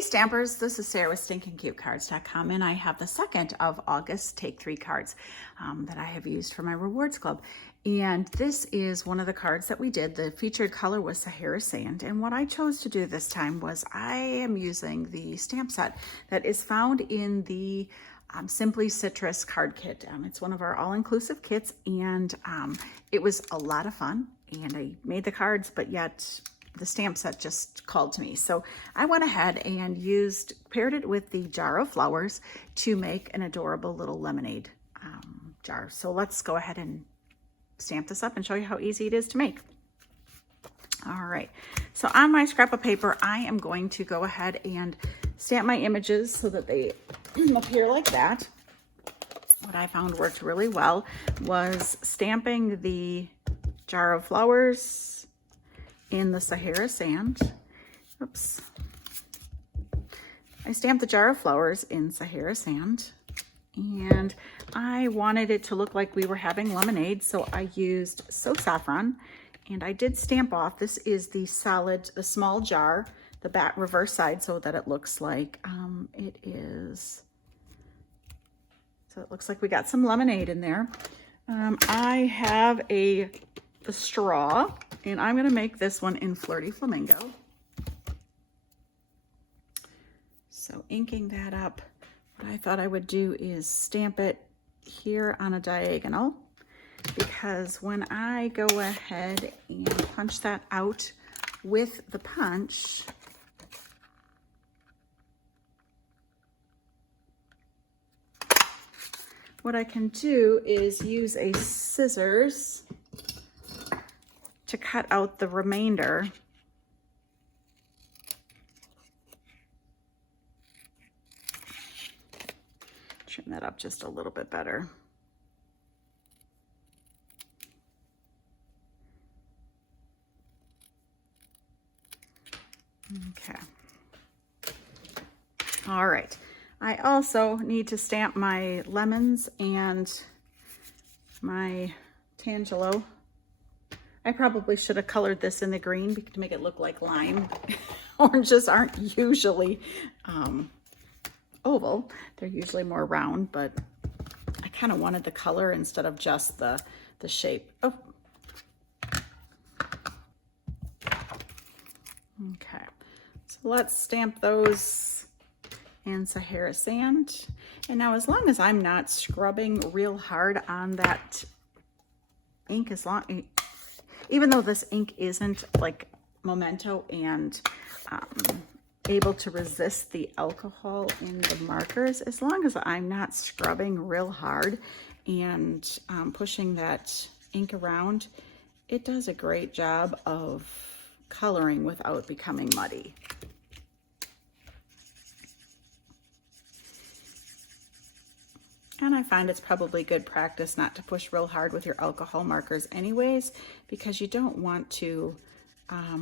Hey Stampers, this is Sarah with StinkingCuteCards.com, and I have the 2nd of August Take 3 cards that I have used for my Rewards Club. And this is one of the cards that we did. The featured color was Sahara Sand, and what I chose to do this time was I am using the stamp set that is found in the Simply Citrus card kit. It's one of our all-inclusive kits, and it was a lot of fun, and I made the cards, but yet the stamp set just called to me. So I went ahead and paired it with the jar of flowers to make an adorable little lemonade jar. So let's go ahead and stamp this up and show you how easy it is to make. All right, so on my scrap of paper, I am going to go ahead and stamp my images so that they appear like that. What I found worked really well was stamping the jar of flowers in the Sahara Sand. Oops. I stamped the jar of flowers in Sahara Sand, and I wanted it to look like we were having lemonade, so I used So Saffron, and I did stamp off. This is the small jar, the back reverse side, so that it looks like so it looks like we got some lemonade in there. I have the straw, and I'm going to make this one in Flirty Flamingo. So inking that up, what I thought I would do is stamp it here on a diagonal, because when I go ahead and punch that out with the punch, what I can do is use a scissors to cut out the remainder. Trim that up just a little bit better. Okay. All right. I also need to stamp my lemons and my Tangelo. I probably should have colored this in the green to make it look like lime. Oranges aren't usually oval. They're usually more round, but I kind of wanted the color instead of just the shape. Oh. Okay, so let's stamp those in Sahara Sand. And now, as long as I'm not scrubbing real hard on that ink, even though this ink isn't like Memento and able to resist the alcohol in the markers, as long as I'm not scrubbing real hard and pushing that ink around, it does a great job of coloring without becoming muddy. And I find it's probably good practice not to push real hard with your alcohol markers anyways, because you don't want to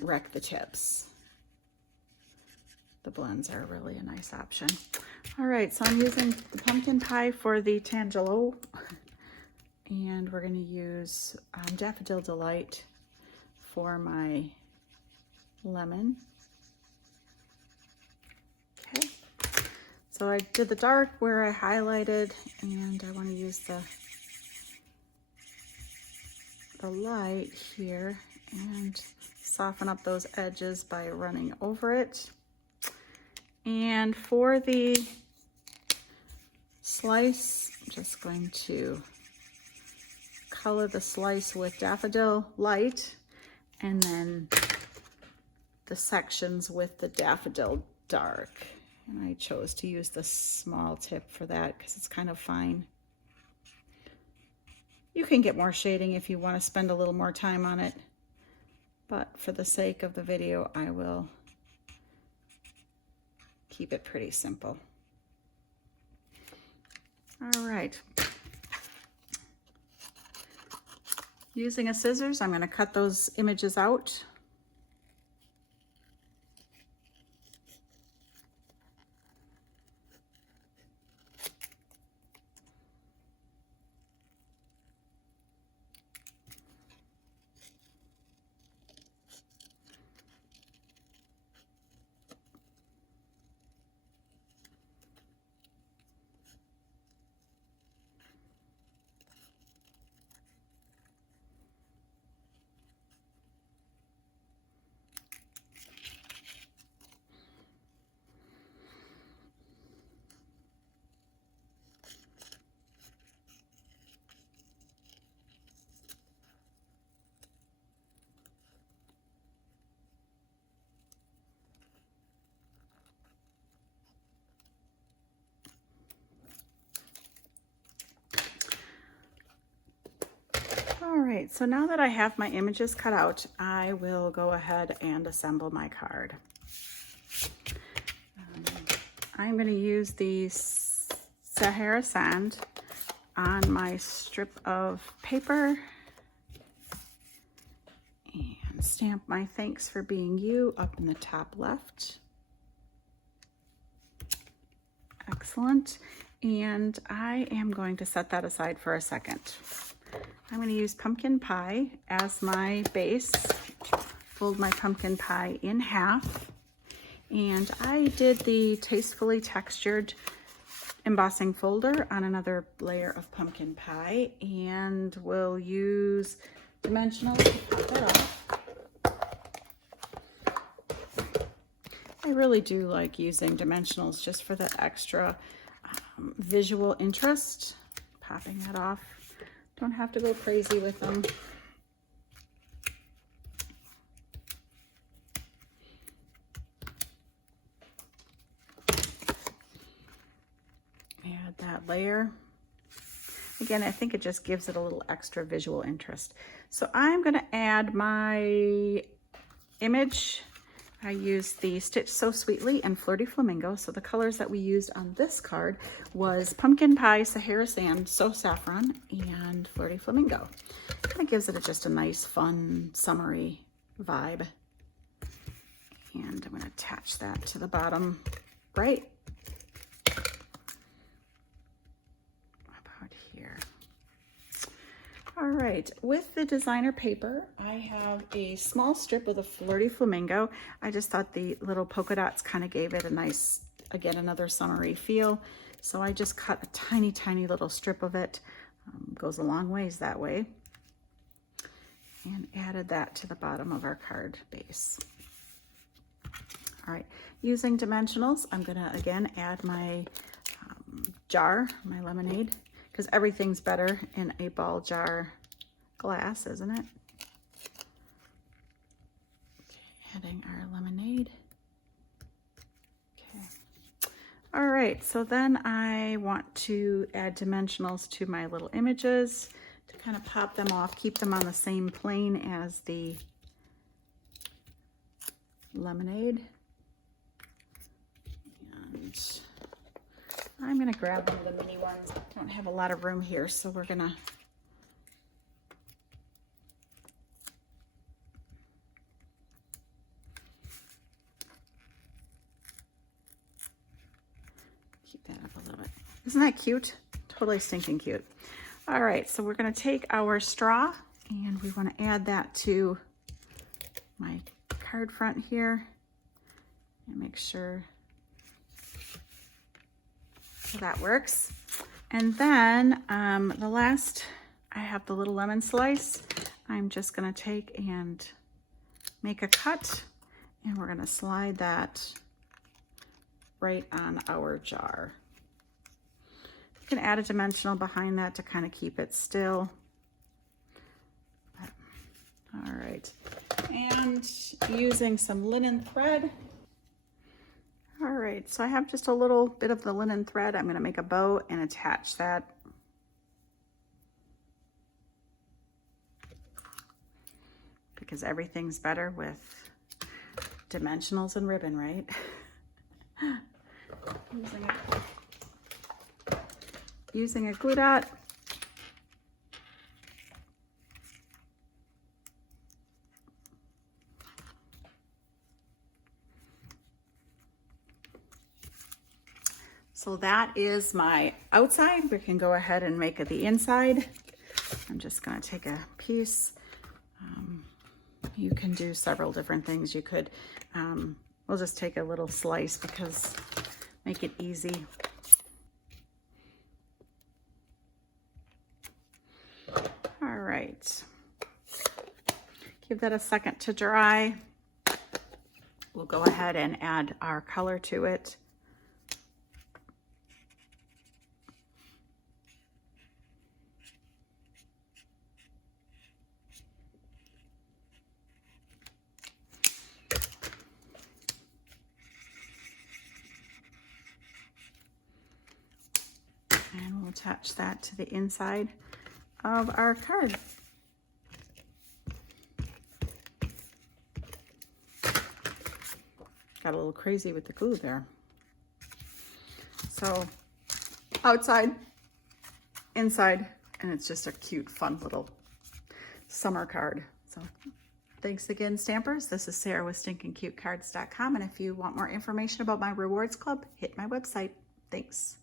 wreck the tips. The blends are really a nice option. All right, so I'm using the pumpkin pie for the Tangelo, and we're going to use Daffodil Delight for my lemon. Okay. So I did the dark where I highlighted, and I want to use the light here and soften up those edges by running over it. And for the slice, I'm just going to color the slice with Daffodil Light, and then the sections with the Daffodil Dark. And I chose to use the small tip for that because it's kind of fine. You can get more shading if you want to spend a little more time on it, but for the sake of the video, I will keep it pretty simple. All right. Using a scissors, I'm going to cut those images out. All right, so now that I have my images cut out, I will go ahead and assemble my card. I'm going to use the Sahara Sand on my strip of paper and stamp my "Thanks for being you" up in the top left. Excellent. And I am going to set that aside for a second. I'm going to use pumpkin pie as my base. Fold my pumpkin pie in half. And I did the Tastefully Textured embossing folder on another layer of pumpkin pie, and we'll use dimensional to pop that off. I really do like using dimensionals just for that extra visual interest. Popping that off. Don't have to go crazy with them. Add that layer. Again, I think it just gives it a little extra visual interest. So I'm going to add my image. I used the Stitch So Sweetly and Flirty Flamingo. So the colors that we used on this card was Pumpkin Pie, Sahara Sand, So Saffron, and Flirty Flamingo. Kind of gives it just a nice, fun, summery vibe. And I'm going to attach that to the bottom right. About here. All right, with the designer paper, I have a small strip of the Flirty Flamingo. I just thought the little polka dots kind of gave it a nice, again, another summery feel. So I just cut a tiny, tiny little strip of it. Goes a long ways that way. And added that to the bottom of our card base. All right, using dimensionals, I'm gonna, again, add my jar, my lemonade, because everything's better in a ball jar glass, isn't it? Okay, adding our lemonade. Okay. All right, so then I want to add dimensionals to my little images to kind of pop them off, keep them on the same plane as the lemonade. And I'm going to grab one of the mini ones. I don't have a lot of room here, so we're going to keep that up a little bit. Isn't that cute? Totally stinking cute. All right, so we're going to take our straw and we want to add that to my card front here and make sure that works. And then the last, I have the little lemon slice. I'm just going to take and make a cut, and we're going to slide that right on our jar. You can add a dimensional behind that to kind of keep it still. All right, and using some linen thread. All right, so I have just a little bit of the linen thread. I'm going to make a bow and attach that. Because everything's better with dimensionals and ribbon, right? Using a glue dot. So that is my outside. We can go ahead and make it the inside. I'm just going to take a piece. You can do several different things. You could, we'll just take a little slice because make it easy. All right. Give that a second to dry. We'll go ahead and add our color to it. And we'll attach that to the inside of our card. Got a little crazy with the glue there. So outside, inside, and it's just a cute, fun little summer card. So thanks again, Stampers. This is Sarah with StinkingCuteCards.com, and if you want more information about my rewards club, hit my website. Thanks.